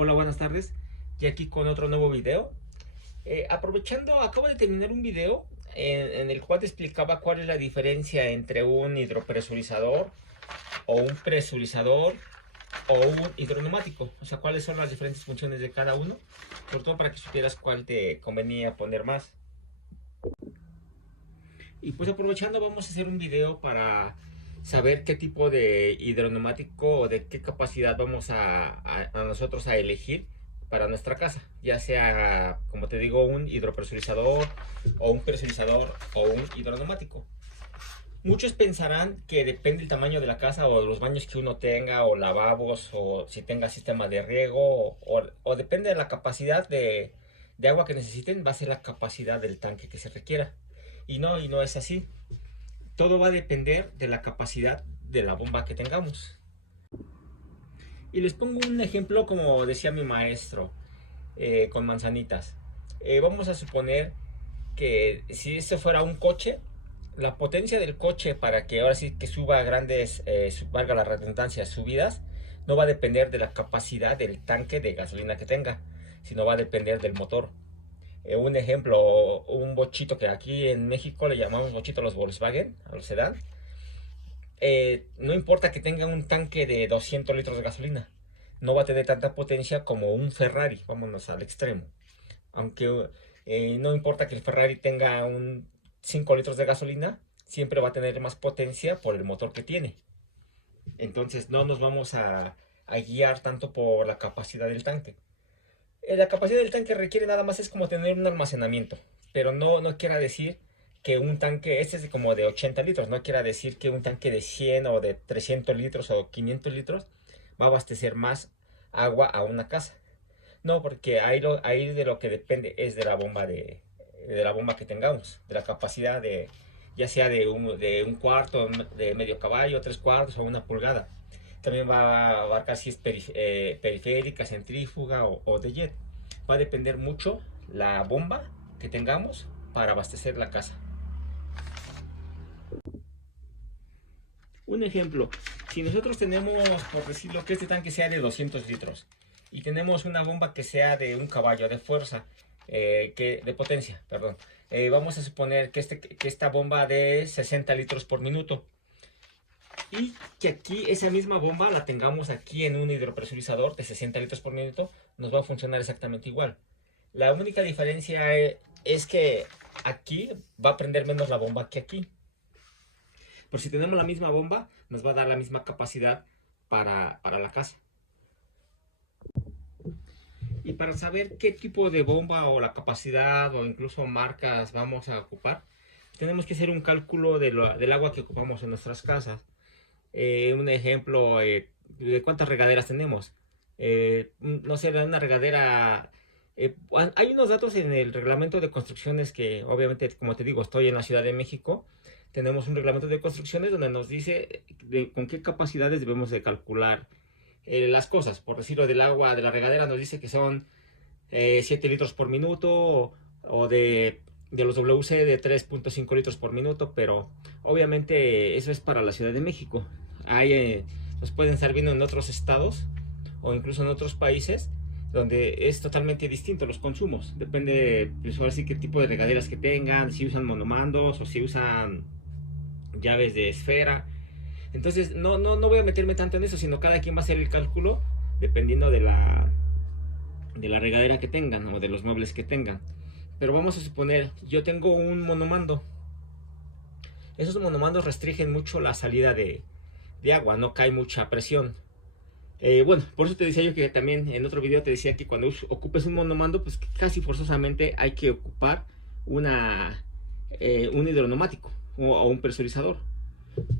Hola, buenas tardes. Y aquí con otro nuevo video. Aprovechando, acabo de terminar un video en el cual te explicaba cuál es la diferencia entre un hidropresurizador o un presurizador o un hidroneumático. O sea, cuáles son las diferentes funciones de cada uno. Sobre todo para que supieras cuál te convenía poner más. Y pues aprovechando, vamos a hacer un video para saber qué tipo de hidroneumático o de qué capacidad vamos a nosotros a elegir para nuestra casa, ya sea, como te digo, un hidropresurizador o un presurizador o un hidroneumático. Muchos pensarán que depende del tamaño de la casa o de los baños que uno tenga o lavabos o si tenga sistema de riego o depende de la capacidad de agua que necesiten, va a ser la capacidad del tanque que se requiera. Y no es así. Todo va a depender de la capacidad de la bomba que tengamos. Y les pongo un ejemplo como decía mi maestro, con manzanitas. Vamos a suponer que si esto fuera un coche, la potencia del coche para que ahora sí que suba grandes, valga la redundancia, subidas, no va a depender de la capacidad del tanque de gasolina que tenga, sino va a depender del motor. Un ejemplo, un bochito que aquí en México le llamamos bochito a los Volkswagen, a los sedán. No importa que tenga un tanque de 200 litros de gasolina, no va a tener tanta potencia como un Ferrari, vámonos al extremo. Aunque no importa que el Ferrari tenga un 5 litros de gasolina, siempre va a tener más potencia por el motor que tiene. Entonces no nos vamos a guiar tanto por la capacidad del tanque. La capacidad del tanque requiere nada más es como tener un almacenamiento, pero no quiera decir que un tanque, este es como de 80 litros, no quiera decir que un tanque de 100 o de 300 litros o 500 litros va a abastecer más agua a una casa. No, porque ahí de lo que depende es de la bomba de la bomba que tengamos, de la capacidad de, ya sea de un cuarto, de medio caballo, 3 cuartos o 1 pulgada. También va a abarcar si es periférica, centrífuga o de jet. Va a depender mucho la bomba que tengamos para abastecer la casa. Un ejemplo, si nosotros tenemos, por decirlo, que este tanque sea de 200 litros y tenemos una bomba que sea de 1 caballo de fuerza, de potencia, perdón, vamos a suponer que esta bomba de 60 litros por minuto y que aquí esa misma bomba la tengamos aquí en un hidropresurizador de 60 litros por minuto, nos va a funcionar exactamente igual. La única diferencia es que aquí va a prender menos la bomba que aquí. Pero si tenemos la misma bomba, nos va a dar la misma capacidad para la casa. Y para saber qué tipo de bomba o la capacidad o incluso marcas vamos a ocupar, tenemos que hacer un cálculo del agua que ocupamos en nuestras casas. Un ejemplo de cuántas regaderas tenemos. No sé, una regadera... hay unos datos en el reglamento de construcciones que obviamente, como te digo, estoy en la Ciudad de México. Tenemos un reglamento de construcciones donde nos dice con qué capacidades debemos de calcular las cosas. Por decirlo, del agua de la regadera nos dice que son 7 litros por minuto o de los WC de 3.5 litros por minuto, pero obviamente eso es para la Ciudad de México. Hay, los pueden estar viendo en otros estados o incluso en otros países donde es totalmente distinto los consumos. Depende, pues ahora sí, qué tipo de regaderas que tengan, si usan monomandos o si usan llaves de esfera. Entonces no voy a meterme tanto en eso, sino cada quien va a hacer el cálculo dependiendo de la regadera que tengan o de los muebles que tengan. Pero vamos a suponer, yo tengo un monomando. Esos monomandos restringen mucho la salida de agua, no cae mucha presión. Bueno, por eso te decía yo que también en otro video te decía que cuando ocupes un monomando, pues casi forzosamente hay que ocupar un hidroneumático o un presurizador.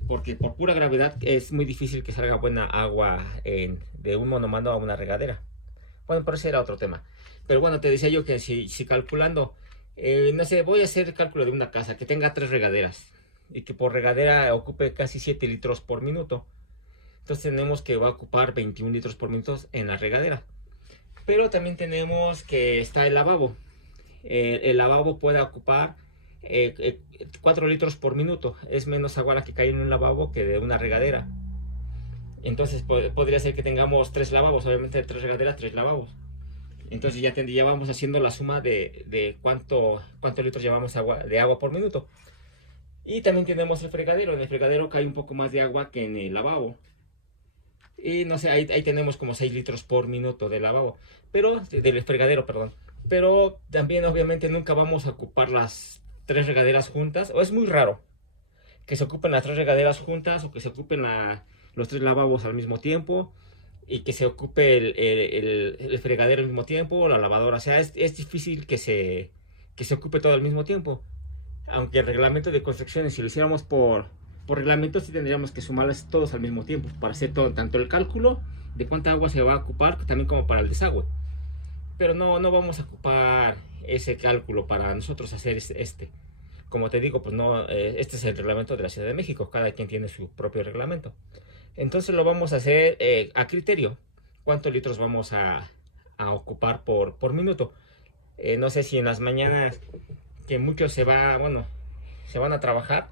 Porque por pura gravedad es muy difícil que salga buena agua de un monomando a una regadera. Bueno, pero ese era otro tema. Pero bueno, te decía yo que si calculando, no sé, voy a hacer el cálculo de una casa que tenga 3 regaderas y que por regadera ocupe casi 7 litros por minuto. Entonces tenemos que va a ocupar 21 litros por minuto en la regadera. Pero también tenemos que está el lavabo. El lavabo puede ocupar 4 litros por minuto. Es menos agua la que cae en un lavabo que de una regadera. Entonces podría ser que tengamos 3 lavabos, obviamente 3 regaderas, 3 lavabos. Entonces ya vamos haciendo la suma de cuántos litros llevamos de agua por minuto. Y también tenemos el fregadero. En el fregadero cae un poco más de agua que en el lavabo. Y no sé, ahí tenemos como 6 litros por minuto de lavabo. Pero, del fregadero, perdón. Pero también obviamente nunca vamos a ocupar las 3 regaderas juntas. O es muy raro que se ocupen las 3 regaderas juntas o que se ocupen los 3 lavabos al mismo tiempo. Y que se ocupe el fregadero al mismo tiempo, o la lavadora. O sea, es difícil que se ocupe todo al mismo tiempo. Aunque el reglamento de construcciones, si lo hiciéramos por reglamento, sí tendríamos que sumarlas todos al mismo tiempo para hacer todo, tanto el cálculo de cuánta agua se va a ocupar, también como para el desagüe. Pero no vamos a ocupar ese cálculo para nosotros hacer Como te digo, pues no, este es el reglamento de la Ciudad de México, cada quien tiene su propio reglamento. Entonces lo vamos a hacer a criterio. ¿Cuántos litros vamos a ocupar por minuto? No sé si en las mañanas que muchos se van a trabajar,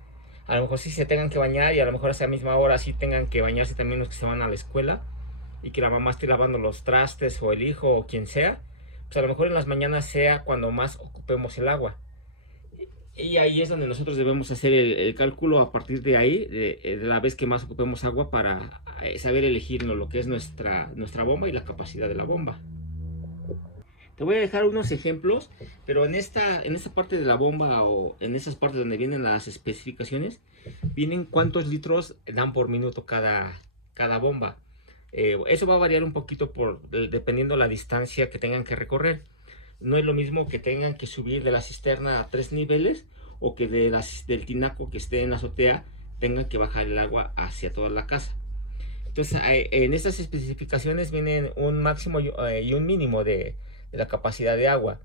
a lo mejor sí se tengan que bañar, y a lo mejor a esa misma hora sí tengan que bañarse también los que se van a la escuela, y que la mamá esté lavando los trastes, o el hijo, o quien sea. Pues a lo mejor en las mañanas sea cuando más ocupemos el agua. Y ahí es donde nosotros debemos hacer el cálculo a partir de ahí, de la vez que más ocupemos agua, para saber elegir lo que es nuestra bomba y la capacidad de la bomba. Te voy a dejar unos ejemplos, pero en esta parte de la bomba, o en esas partes donde vienen las especificaciones, vienen cuántos litros dan por minuto cada bomba. Eso va a variar un poquito dependiendo la distancia que tengan que recorrer. No es lo mismo que tengan que subir de la cisterna a 3 niveles, o que del tinaco que esté en la azotea tengan que bajar el agua hacia toda la casa. Entonces, en estas especificaciones vienen un máximo y un mínimo de la capacidad de agua.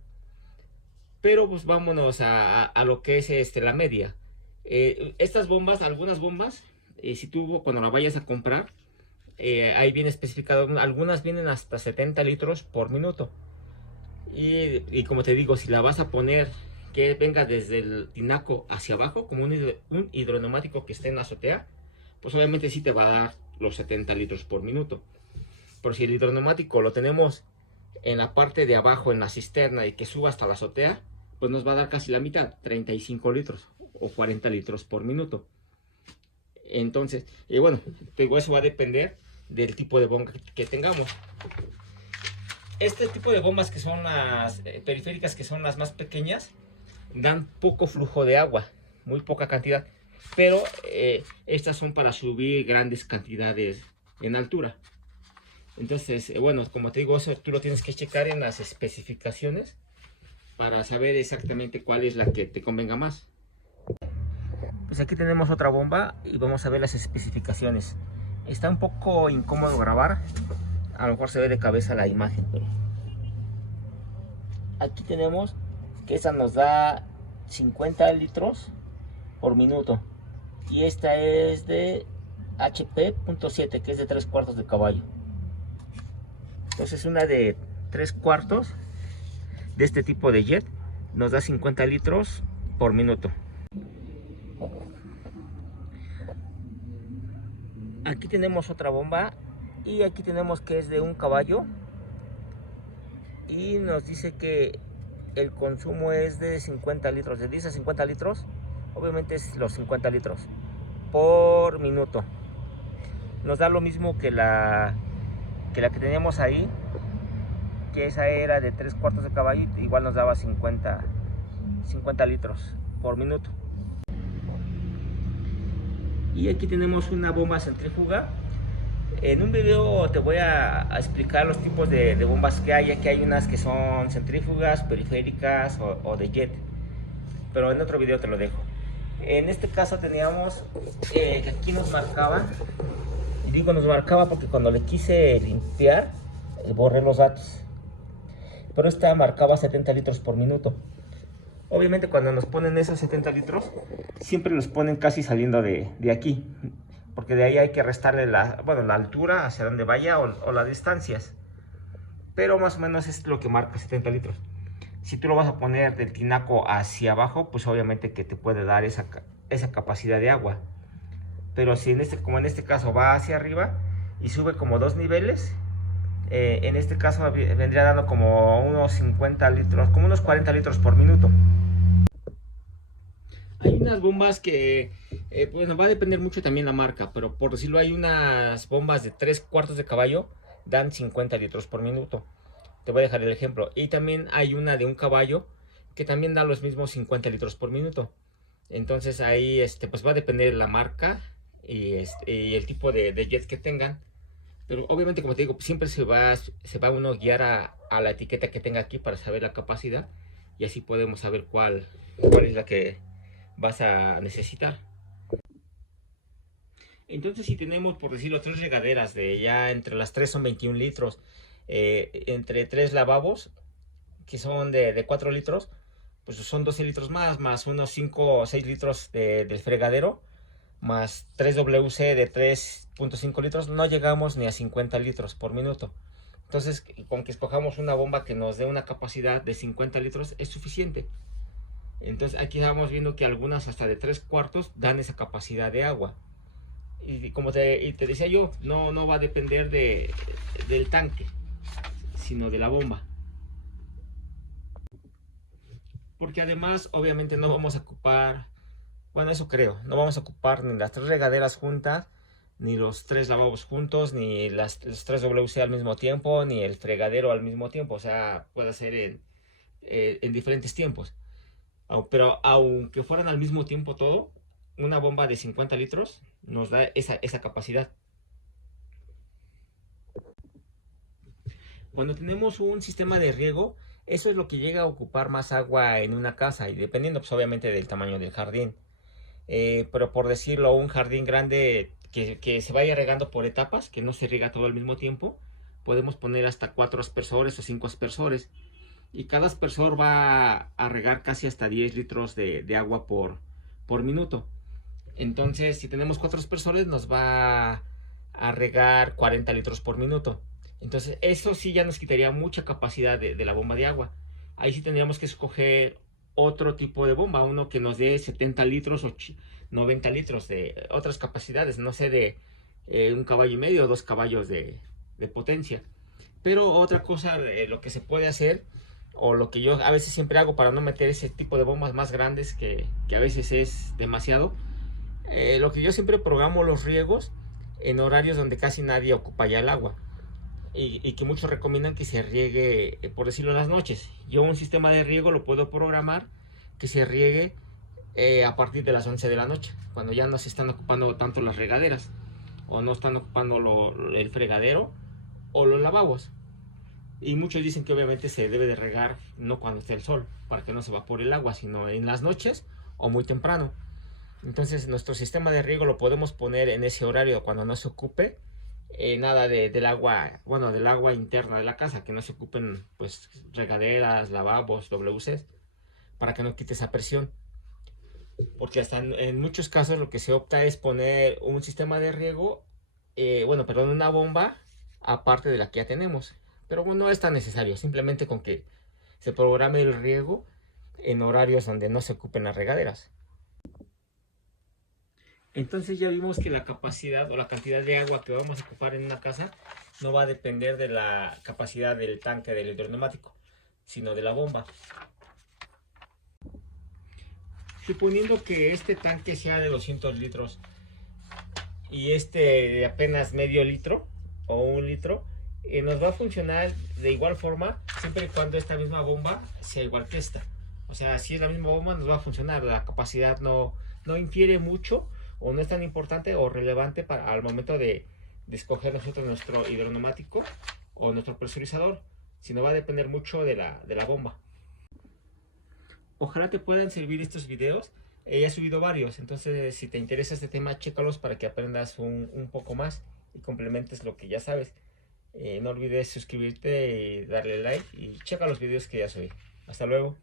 Pero pues vámonos a lo que es la media. Estas bombas, algunas bombas, si tú cuando la vayas a comprar, ahí viene especificado, algunas vienen hasta 70 litros por minuto. Y como te digo, si la vas a poner que venga desde el tinaco hacia abajo, como un hidroneumático que esté en la azotea, pues obviamente sí te va a dar los 70 litros por minuto. Pero si el hidroneumático lo tenemos en la parte de abajo, en la cisterna, y que suba hasta la azotea, pues nos va a dar casi la mitad, 35 litros o 40 litros por minuto. Entonces, bueno, eso va a depender del tipo de bomba que tengamos. Este tipo de bombas, que son las periféricas, que son las más pequeñas, dan poco flujo de agua, muy poca cantidad. Pero estas son para subir grandes cantidades en altura. Entonces, bueno, como te digo, eso tú lo tienes que checar en las especificaciones para saber exactamente cuál es la que te convenga más. Pues aquí tenemos otra bomba y vamos a ver las especificaciones. Está un poco incómodo grabar, a lo mejor se ve de cabeza la imagen, pero aquí tenemos que esta nos da 50 litros por minuto, y esta es de HP.7, que es de 3/4 de caballo. Entonces una de 3/4 de este tipo de jet nos da 50 litros por minuto. Aquí tenemos otra bomba, y aquí tenemos que es de 1 caballo, y nos dice que el consumo es de 50 litros, de 10 a 50 litros, obviamente es los 50 litros por minuto. Nos da lo mismo que la que teníamos ahí, que esa era de 3/4 de caballo, igual nos daba 50 litros por minuto. Y aquí tenemos una bomba centrífuga. En un video te voy a explicar los tipos de bombas que hay. Aquí hay unas que son centrífugas, periféricas o de jet, pero en otro video te lo dejo. En este caso teníamos que aquí nos marcaba, y digo nos marcaba porque cuando le quise limpiar borré los datos, pero esta marcaba 70 litros por minuto. Obviamente cuando nos ponen esos 70 litros, siempre los ponen casi saliendo de aquí, porque de ahí hay que restarle la altura hacia donde vaya, o las distancias. Pero más o menos es lo que marca 70 litros. Si tú lo vas a poner del tinaco hacia abajo, pues obviamente que te puede dar esa capacidad de agua. Pero si como en este caso va hacia arriba, y sube como 2 niveles. En este caso vendría dando como unos 50 litros, como unos 40 litros por minuto. Hay unas bombas que, bueno, va a depender mucho también la marca, pero por decirlo, hay unas bombas de 3/4 de caballo, dan 50 litros por minuto. Te voy a dejar el ejemplo. Y también hay una de un caballo que también da los mismos 50 litros por minuto. Entonces ahí pues va a depender la marca y el tipo de jet que tengan. Pero obviamente, como te digo, siempre se va uno a guiar a la etiqueta que tenga aquí para saber la capacidad. Y así podemos saber cuál es la que vas a necesitar. Entonces, si tenemos, por decirlo, 3 regaderas de ya entre las tres son 21 litros, entre 3 lavabos que son de 4 litros, pues son 12 litros más unos 5 o 6 litros del fregadero, más 3 WC de 3.5 litros, no llegamos ni a 50 litros por minuto. Entonces, con que escojamos una bomba que nos dé una capacidad de 50 litros es suficiente. Entonces, aquí estamos viendo que algunas hasta de 3/4 dan esa capacidad de agua. Y como te decía yo, no va a depender del tanque, sino de la bomba. Porque además, obviamente, no vamos a ocupar, bueno, eso creo, no vamos a ocupar ni las 3 regaderas juntas, ni los 3 lavabos juntos, ni los 3 WC al mismo tiempo, ni el fregadero al mismo tiempo. O sea, puede ser en diferentes tiempos. Pero aunque fueran al mismo tiempo todo, una bomba de 50 litros nos da esa capacidad. Cuando tenemos un sistema de riego, eso es lo que llega a ocupar más agua en una casa, y dependiendo pues obviamente del tamaño del jardín. Pero por decirlo, un jardín grande que se vaya regando por etapas, que no se riega todo al mismo tiempo, podemos poner hasta 4 aspersores o 5 aspersores. Y cada aspersor va a regar casi hasta 10 litros de agua por minuto. Entonces, si tenemos 4 aspersores, nos va a regar 40 litros por minuto. Entonces, eso sí ya nos quitaría mucha capacidad de la bomba de agua. Ahí sí tendríamos que escoger otro tipo de bomba, uno que nos dé 70 litros o 90 litros de otras capacidades, no sé, de 1,5 caballos o 2 caballos de potencia. Pero otra cosa, lo que se puede hacer, o lo que yo a veces siempre hago para no meter ese tipo de bombas más grandes que a veces es demasiado, lo que yo siempre programo los riegos en horarios donde casi nadie ocupa ya el agua. Y que muchos recomiendan que se riegue, por decirlo, en las noches. Yo un sistema de riego lo puedo programar que se riegue a partir de las 11 de la noche, cuando ya no se están ocupando tanto las regaderas, o no están ocupando el fregadero o los lavabos. Y muchos dicen que obviamente se debe de regar no cuando esté el sol, para que no se evapore el agua, sino en las noches o muy temprano. Entonces nuestro sistema de riego lo podemos poner en ese horario cuando no se ocupe nada del agua, bueno, del agua interna de la casa, que no se ocupen pues regaderas, lavabos, WCs, para que no quite esa presión. Porque hasta en muchos casos lo que se opta es poner un sistema de riego, bueno, perdón, una bomba aparte de la que ya tenemos. Pero bueno, no es tan necesario, simplemente con que se programe el riego en horarios donde no se ocupen las regaderas. Entonces ya vimos que la capacidad o la cantidad de agua que vamos a ocupar en una casa no va a depender de la capacidad del tanque del hidroneumático, sino de la bomba. Suponiendo que este tanque sea de 200 litros y este de apenas medio litro o 1 litro, nos va a funcionar de igual forma siempre y cuando esta misma bomba sea igual que esta. O sea, si es la misma bomba nos va a funcionar, la capacidad no infiere mucho o no es tan importante o relevante al momento de escoger nosotros nuestro hidroneumático o nuestro presurizador, sino va a depender mucho de la bomba. Ojalá te puedan servir estos videos. He subido varios, entonces si te interesa este tema, chécalos para que aprendas un poco más y complementes lo que ya sabes. No olvides suscribirte y darle like y checa los videos que ya subí. Hasta luego.